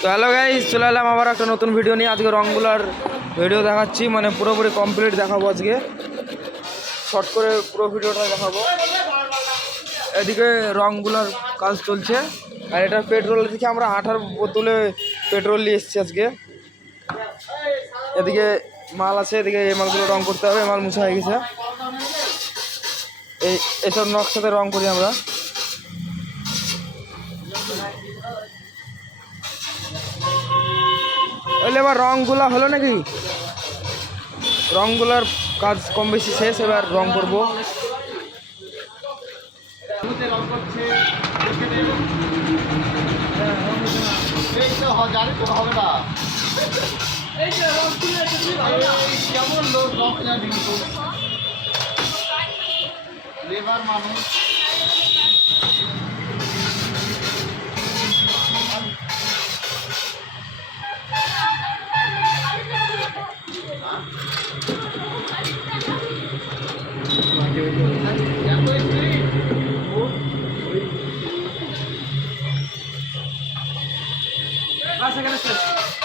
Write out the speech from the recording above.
তো hello guys চলে এলাম আবার একটা নতুন ভিডিও নিয়ে। আজকে রংগুলার ভিডিও দেখাচ্ছি মানে পুরোপুরি কমপ্লিট দেখাবো আজকে। শর্ট করে পুরো ভিডিওটা দেখাবো। এদিকে রংগুলার কাজ চলছে। আর এটা পেট্রোল থেকে আমরা আঠার বোতলে পেট্রোল নিয়ে এসেছি আজকে। এদিকে মাল আছে, এদিকে এই মালগুলো রং করতে হবে মাল মুছা হয়ে গেছে। এই এসব নকশাতে রং করি আমরা। এলে এবার রংগুলা হলো নাকি? রংগুলার কাজ কম বেশি শেষ, এবার রং করব। লেবার মানুষ। সেখানে শেষ